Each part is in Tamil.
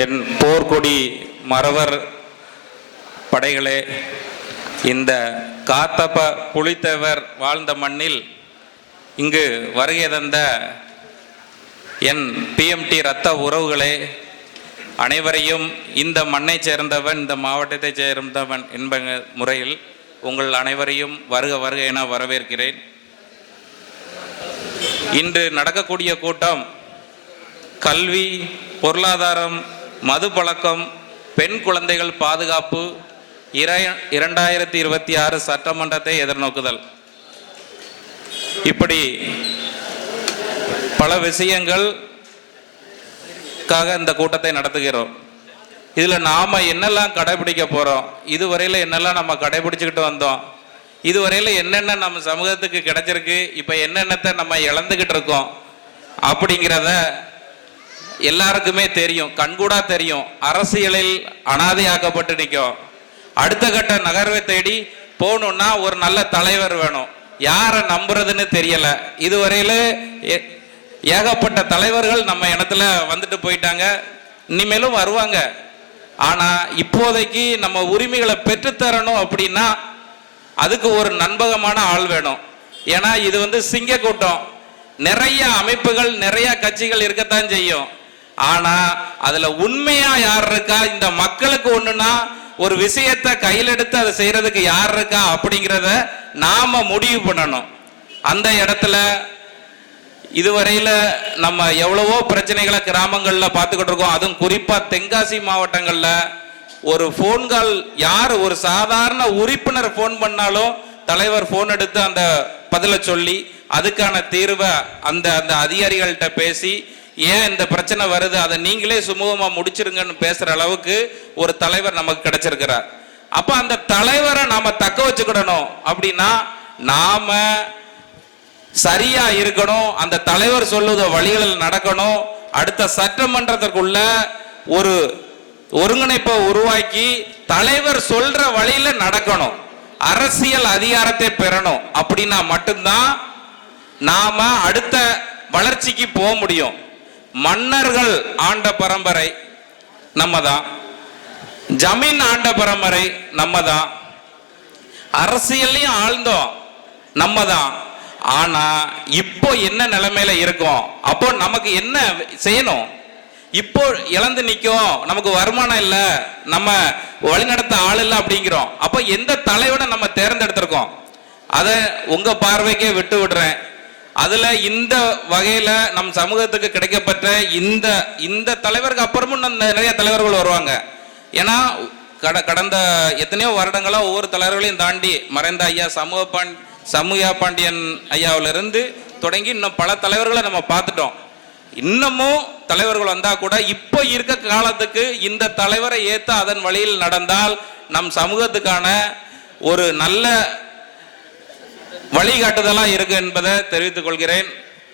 என் போர்க்கொடி மறவர் படைகளே, இந்த காத்தப்ப புலித்தேவர் வாழ்ந்த மண்ணில் இங்கு வருகை தந்த என் பிஎம்டி இரத்த உறவுகளே, அனைவரையும் இந்த மண்ணை சேர்ந்தவன், இந்த மாவட்டத்தை சேர்ந்தவன் என்ப முறையில் உங்கள் அனைவரையும் வருக வருக என வரவேற்கிறேன். இன்று நடக்கக்கூடிய கூட்டம் கல்வி, பொருளாதாரம், மது பழக்கம், பெண் குழந்தைகள் பாதுகாப்பு, 2026 சட்டமன்றத்தை எதிர்நோக்குதல், இப்படி பல விஷயங்களுக்காக இந்த கூட்டத்தை நடத்துகிறோம். இதில் நாம் என்னெல்லாம் கடைபிடிக்க போகிறோம், இதுவரையில் என்னெல்லாம் நம்ம கடைபிடிச்சிக்கிட்டு வந்தோம், இதுவரையில் என்னென்ன நம்ம சமூகத்துக்கு கிடைச்சிருக்கு, இப்போ என்னென்னத்தை நம்ம இழந்துக்கிட்டு இருக்கோம் அப்படிங்கிறத எல்லாருக்குமே தெரியும், கண்கூடா தெரியும். அரசியலில் அனாதையாக்கப்பட்டு நிற்கும். அடுத்த கட்ட நகர்வை தேடி போகணும்னா ஒரு நல்ல தலைவர் வேணும். யாரை நம்புறதுன்னு தெரியல. இதுவரையில ஏகப்பட்ட தலைவர்கள் நம்ம இடத்துல வந்துட்டு போயிட்டாங்க, இனிமேலும் வருவாங்க. ஆனா இப்போதைக்கு நம்ம உரிமைகளை பெற்றுத்தரணும் அப்படின்னா அதுக்கு ஒரு நம்பகமான ஆள் வேணும். ஏன்னா இது சிங்க கூட்டம், நிறைய அமைப்புகள், நிறைய கட்சிகள் இருக்கத்தான் செய்யும். ஆனா அதுல உண்மையா யார் இருக்கா, இந்த மக்களுக்கு ஒண்ணுனா ஒரு விஷயத்தை கையில் எடுத்து அதை செய்யறதுக்கு யார் இருக்கா அப்படிங்கிறத நாம முடிவு பண்ணணும். அந்த இடத்துல இதுவரையில நம்ம எவ்வளவோ பிரச்சனைகளை கிராமங்கள்ல பார்த்துக்கிட்டு இருக்கோம். அதுவும் குறிப்பா தென்காசி மாவட்டங்கள்ல ஒரு போன் கால், யார் ஒரு சாதாரண உறுப்பினர் போன் பண்ணாலும் தலைவர் போன் எடுத்து அந்த பதில சொல்லி அதுக்கான தீர்வை அந்த அந்த அதிகாரிகள்கிட்ட பேசி, ஏன் இந்த பிரச்சனை வருது அதை நீங்களே சுமூகமா முடிச்சிருங்கன்னு பேசுற அளவுக்கு ஒரு தலைவர் நமக்கு கிடைச்சிருக்கிறார். அப்ப அந்த தலைவரை நாம தக்க வச்சுக்கிடணும் அப்படின்னா நாம சரியா இருக்கணும். அந்த தலைவர் சொல்லுத வழிகளில் நடக்கணும். அடுத்த சட்டமன்றத்திற்குள்ள ஒரு ஒருங்கிணைப்பை உருவாக்கி தலைவர் சொல்ற வழியில நடக்கணும். அரசியல் அதிகாரத்தை பெறணும். அப்படின்னா மட்டும்தான் நாம அடுத்த வளர்ச்சிக்கு போக முடியும். மன்னர்கள் ஆண்ட பரம்பரை நம்ம தான், ஜமீன் ஆண்ட பரம்பரை நம்ம தான், அரசியலையும் ஆழ்ந்தோம் நம்ம தான். ஆனா இப்போ என்ன நிலைமையில இருக்கோம், அப்போ நமக்கு என்ன செய்யணும்? இப்போ இழந்து நிற்கும், நமக்கு வருமானம் இல்லை, நம்ம வழிநடத்த ஆள் இல்லை அப்படிங்கிறோம். அப்போ எந்த தலைவனை நம்ம தேர்ந்தெடுத்திருக்கோம் அதை உங்க பார்வைக்கே விட்டு விடுறேன். அதுல இந்த வகையில நம் சமூகத்துக்கு கிடைக்கப்பட்ட இந்த தலைவருக்கு அப்புறமும் நிறைய தலைவர்கள் வருவாங்க. ஏன்னா கடந்த எத்தனையோ வருடங்களா ஒவ்வொரு தலைவர்களையும் தாண்டி மறைந்த ஐயா சமூக பாண்டியன் ஐயாவிலிருந்து தொடங்கி இன்னும் பல தலைவர்களை நம்ம பார்த்துட்டோம். இன்னமும் தலைவர்கள் வந்தா கூட இப்போ இருக்க காலத்துக்கு இந்த தலைவரை ஏற்று அதன் வழியில் நடந்தால் நம் சமூகத்துக்கான ஒரு நல்ல வழிகாட்டுதலா இருக்கு என்பதை தெரிவித்துக் கொள்கிறேன்.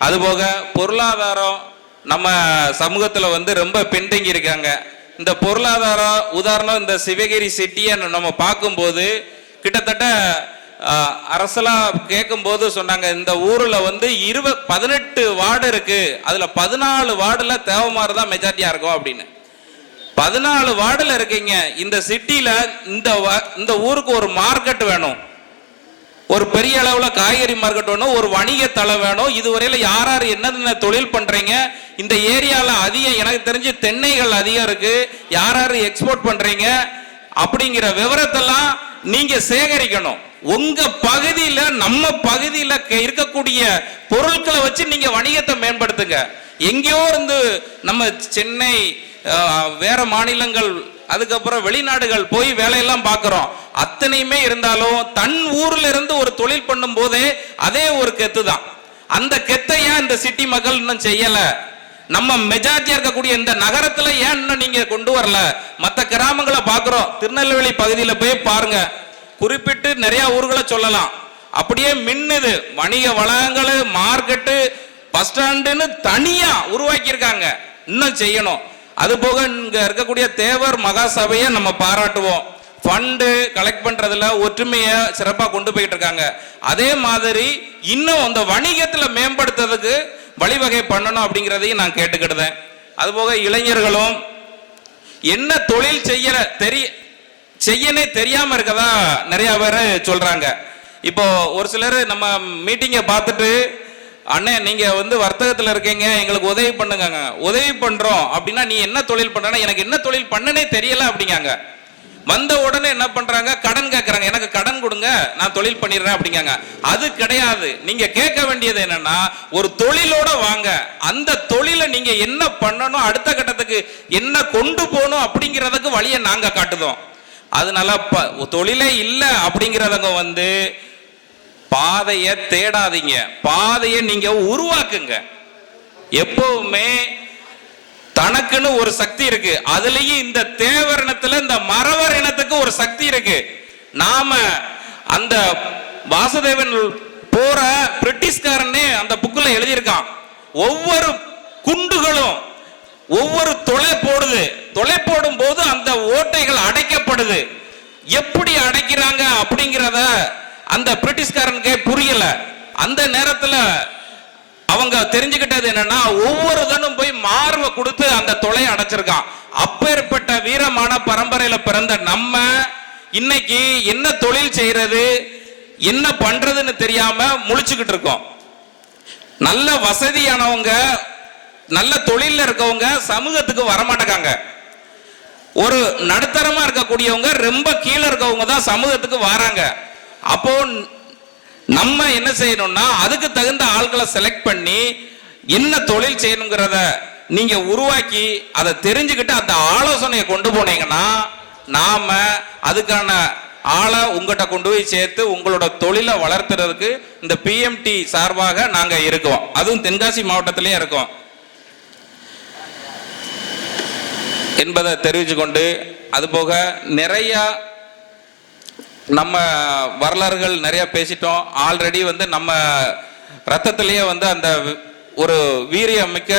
அதுபோக பொருளாதாரம் நம்ம சமூகத்துல ரொம்ப பின்தங்கி இருக்காங்க. இந்த பொருளாதார உதாரணம் இந்த சிவகிரி சிட்டியை நம்ம பார்க்கும்போது கிட்டத்தட்ட அரசலா கேட்கும் போது சொன்னாங்க, இந்த ஊர்ல 18 வார்டு இருக்கு, அதுல 14 வார்டுல தேவமாறு தான் மெஜாரிட்டியா இருக்கும் அப்படின்னு. 14 வார்டுல இருக்கீங்க. இந்த சிட்டில இந்த ஊருக்கு ஒரு மார்க்கெட் வேணும், ஒரு பெரிய அளவுல காய்கறி மார்க்கெட் வேணும், ஒரு வணிக தளம் வேணும். இதுவரையில யார் யார் என்னென்ன தொழில் பண்றீங்க, இந்த ஏரியால அதிகம் எனக்கு தெரிஞ்சு தென்னைகள் அதிகம் இருக்கு, யார் யார் எக்ஸ்போர்ட் பண்றீங்க அப்படிங்கிற விவரத்தெல்லாம் நீங்க சேகரிக்கணும். உங்க பகுதியில, நம்ம பகுதியில இருக்கக்கூடிய பொருட்களை வச்சு நீங்க வணிகத்தை மேம்படுத்துங்க. எங்கேயோ இருந்து நம்ம சென்னை, வேற மாநிலங்கள், அதுக்கப்புறம் வெளிநாடுகள் போய் வேலையெல்லாம் பார்க்கிறோம். அத்தனையுமே இருந்தாலும் தன் ஊர்ல இருந்து ஒரு தொழில் பண்ணும் போதே அதே ஒரு கெத்து தான். அந்த கெத்தையா இந்த சிட்டி மக்கள் இன்னும் செய்யல. நம்ம மெஜாரிட்டியா இருக்கக்கூடிய இந்த நகரத்துல ஏன் இன்னும் நீங்க கொண்டு வரல? மற்ற கிராமங்களை பார்க்கிறோம். திருநெல்வேலி பகுதியில போய் பாருங்க, குறிப்பிட்டு நிறைய ஊர்களை சொல்லலாம். அப்படியே மின்னுது. வணிக வளங்கள், மார்க்கெட்டு, பஸ் ஸ்டாண்டுன்னு தனியா உருவாக்கி இருக்காங்க. இன்னும் செய்யணும். அது போக இங்க இருக்கக்கூடிய தேவர் மகா சபையை நம்ம பாராட்டுவோம். ஃபண்டு கலெக்ட் பண்றதுல ஒற்றுமையை சிறப்பா கொண்டு போயிட்டு இருக்காங்க. அதே மாதிரி இன்னும் அந்த வணிகத்துல மேம்படுத்துறதுக்கு வழிவகை பண்ணணும் அப்படிங்கிறதையும் நான் கேட்டுக்கிட்டேன். அதுபோக இளைஞர்களும் என்ன தொழில் செய்யனே தெரியாம இருக்கதா நிறைய பேர் சொல்றாங்க. இப்போ ஒரு சிலர் நம்ம மீட்டிங்கை பார்த்துட்டு, அண்ணே நீங்க வர்த்தகத்துல இருக்கீங்க, எங்களுக்கு உதவி பண்ணுங்க. உதவி பண்றோம் அப்படின்னா நீ என்ன தொழில் பண்றனா, எனக்கு என்ன தொழில் பண்ணனே தெரியல அப்படிங்காங்க. வந்த உடனே என்ன பண்றாங்க, கடன் கேட்கறாங்க, எனக்கு கடன் கொடுங்க நான் தொழில் பண்ணிடுறேன் அப்படிங்காங்க. அது கிடையாது. நீங்க கேட்க வேண்டியது என்னன்னா, ஒரு தொழிலோட வாங்க, அந்த தொழிலை நீங்க என்ன பண்ணணும், அடுத்த கட்டத்துக்கு என்ன கொண்டு போகணும் அப்படிங்கிறதுக்கு வழியை நாங்க காட்டுதோம். அதனால தொழிலே இல்லை அப்படிங்கிறவங்க பாதையை தேடாதீங்க, பாதையை நீங்க உருவாக்குங்க. எப்பவுமே தனக்குன்னு ஒரு சக்தி இருக்கு. அதுலயும் இந்த தேவர் இனத்துல இந்த மறவர் இனத்துக்கு ஒரு சக்தி இருக்கு. நாம அந்த வாசுதேவன் போற பிரிட்டிஷ்காரனே அந்த புக்குல எழுதியிருக்கான், ஒவ்வொரு குண்டுகளும் ஒவ்வொரு தொலை போடுது, தொலை போடும் போது அந்த ஓட்டைகள் அடைக்கப்படுது. எப்படி அடைக்கிறாங்க அப்படிங்கிறத அந்த பிரிட்டிஷ்காரனுக்கே புரியல. அந்த நேரத்துல அவங்க தெரிஞ்சுக்கிட்டது என்னன்னா, ஒவ்வொரு தனும் போய் மார்பை கொடுத்து அந்த தொலையை அடைச்சிருக்கான். அப்பேற்பட்ட வீரமான பரம்பரையில பிறந்த நம்ம இன்னைக்கு என்ன தொழில் செய்யறது, என்ன பண்றதுன்னு தெரியாம முழிச்சுக்கிட்டு இருக்கோம். நல்ல வசதியானவங்க, நல்ல தொழில இருக்கவங்க சமூகத்துக்கு வரமாட்டாங்க. ஒரு நடுத்தரமா இருக்கக்கூடியவங்க, ரொம்ப கீழே இருக்கவங்க தான் சமூகத்துக்கு வராங்க. அப்போ நம்ம என்ன செய்யணும்னா, அதுக்கு தகுந்த ஆட்களை செலக்ட் பண்ணி என்ன தொழில் செய்யணுங்கிறத நீங்க உருவாக்கி அதை தெரிஞ்சுக்கிட்டு அந்த ஆலோசனையை கொண்டு போனீங்கன்னா, நாம அதுக்கான ஆளை உங்ககிட்ட கொண்டு போய் சேர்த்து உங்களோட தொழிலை வளர்த்துறதுக்கு இந்த பிஎம்டி சார்பாக நாங்க இருக்கோம். அதுவும் தென்காசி மாவட்டத்திலேயே இருக்கோம் என்பதை தெரிவிச்சு கொண்டு, அது போக நிறைய நம்ம வரலாறுகள் நிறைய பேசிட்டோம். ஆல்ரெடி நம்ம ரத்தத்திலேயே அந்த ஒரு வீரியம் மிக்க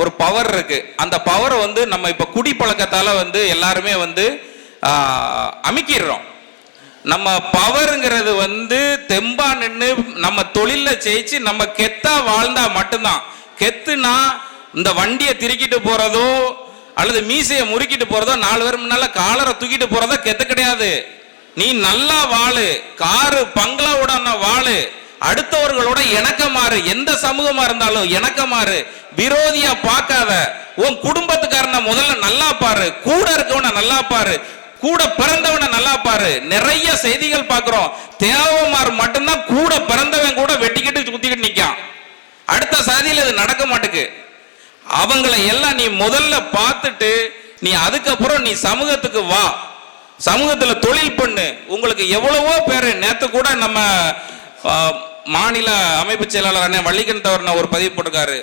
ஒரு பவர் இருக்கு. அந்த பவரை நம்ம இப்ப குடிப்பழக்கத்தால எல்லாருமே அமுக்கிடுறோம். நம்ம பவருங்கிறது தெம்பா நின்று நம்ம தொழில ஜெயிச்சு நம்ம கெத்தா வாழ்ந்தா மட்டும்தான். கெத்துனா இந்த வண்டியை திருக்கிட்டு போறதோ அல்லது மீசையை முறுக்கிட்டு போறதோ, 4 பேர் முன்னால காலரை தூக்கிட்டு போறதோ கெத்து கிடையாது. நீ நல்லா வாழு, காரு பங்களாவோட வாழு, அடுத்தவர்களோட இணக்கமாறு, எந்த சமூகமா இருந்தாலும் இணக்கமாறு, விரோதியா பார்க்காத, உன் குடும்பத்துக்காரனை முதல்ல நல்லா பாரு, கூட இருக்கவன நல்லா பாரு, கூட பிறந்தவனை நல்லா பாரு. நிறைய செய்திகள் பார்க்கிறோம், தேவமார் மட்டும்தான் கூட பிறந்தவன் கூட வெட்டிக்கிட்டு குத்திக்கிட்டு நிக்கான். அடுத்த சாதியில் இது நடக்க மாட்டுக்கு. அவங்களை எல்லாம் நீ முதல்ல பார்த்துட்டு நீ அதுக்கப்புறம் நீ சமூகத்துக்கு வா, சமூகத்துல தொழில் பண்ணு. உங்களுக்கு எவ்வளவோ பேரு, நேத்து கூட நம்ம மாநில அமைப்பு செயலாளர் அண்ணன் வள்ளிக்கன் தவறு ஒரு பதிவு போட்டிருக்காரு,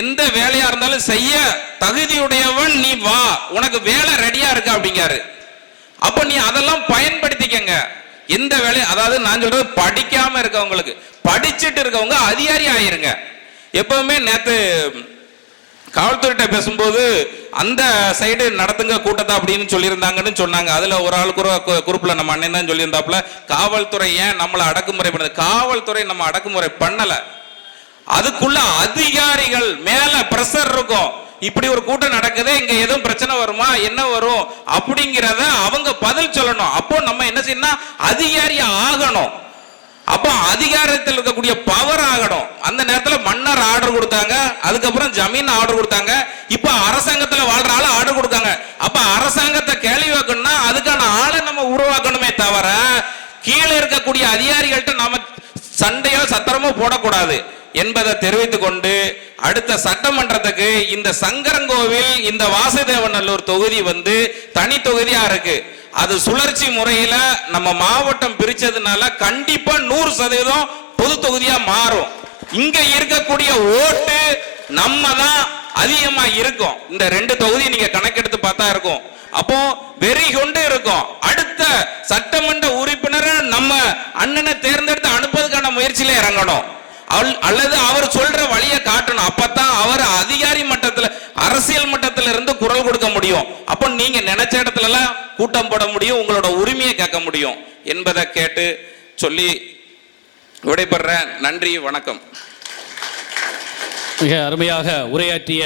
எந்த வேலையா இருந்தாலும் செய்ய தகுதியுடையவன் நீ வா, உனக்கு வேலை ரெடியா இருக்கு அப்படிங்காரு. அப்ப நீ அதெல்லாம் பயன்படுத்திக்கங்க. எந்த வேலை, அதாவது நான் சொல்றது படிக்காம இருக்கவங்களுக்கு, படிச்சுட்டு இருக்கவங்க அதிகாரி ஆயிருங்க. எப்பவுமே நேத்து காவல்துறையிட்ட பேசும்போது அந்த சைடு நடத்துங்க கூட்டத்தை அப்படின்னு சொல்லியிருந்தாங்கன்னு சொன்னாங்க. அதுல ஒரு ஆள் குரூப்ல நம்ம அண்ணன் தான் சொல்லியிருந்தாப்புல, காவல்துறை ஏன் நம்மளை அடக்குமுறை பண்ணுது? காவல்துறை நம்ம அடக்குமுறை பண்ணல, அதுக்குள்ள அதிகாரிகள் மேல பிரஷர் இருக்கும். இப்படி ஒரு கூட்டம் நடக்குது, இங்க எதுவும் பிரச்சனை வருமா, என்ன வரும் அப்படிங்கிறத அவங்க பதில் சொல்லணும். அப்போ நம்ம என்ன செய்யணும், அதிகாரி ஆகணும். அப்போ அதிகாரத்தில் இருக்கக்கூடிய பவர் ஆகணும். அந்த நேரத்தில் மன்னர் ஆர்டர் கொடுத்தாங்க, அதுக்கப்புறம் ஜமீன் ஆர்டர் கொடுத்தாங்க, இப்ப அரசாங்கத்தில் வாழ்ற ஆள ஆர்டர் கொடுத்தாங்க. அப்ப அரசாங்கத்தை கேள்வி வைக்கணும்னா அதுக்கான ஆளை நம்ம உருவாக்கணுமே தவிர கீழே இருக்கக்கூடிய அதிகாரிகள்ட்ட நாம சண்டையோ சத்திரமோ போடக்கூடாது என்பதை தெரிவித்துக் கொண்டு, அடுத்த சட்டமன்றத்துக்கு இந்த சங்கரங்கோவில் இந்த வாசுதேவநல்லூர் தொகுதி தனி தொகுதியா இருக்கு. அது சுழற்சி முறையில நம்ம மாவட்டம் பிரிச்சதுனால கண்டிப்பா 100% பொது தொகுதியா மாறும். இங்க இருக்கக்கூடிய ஓட்டு நம்ம தான் அதிகமா இருக்கும். இந்த 2 தொகுதி நீங்க கணக்கெடுத்து பார்த்தா இருக்கும். அப்போ வெறி கொண்டு இருக்கும். அடுத்த சட்டமன்ற உறுப்பினரை நம்ம அண்ணனை தேர்ந்தெடுத்து அனுப்புவதற்கான முயற்சியில இறங்கணும், அல்லது அவர் சொல்ற வழியை காட்டணும். அப்பதான் அவர் அதிகாரி மட்டத்துல, அரசியல் மட்டத்துல இருந்து குரல் கொடுக்க முடியும். அப்போ நீங்க நினைச்ச இடத்துல எல்லாம் கூட்டம் போட முடியும், உங்களோட உரிமையை கேட்க முடியும் என்பதை கேட்டு சொல்லி விடைபெற. நன்றி, வணக்கம். மிக அருமையாக உரையாற்றிய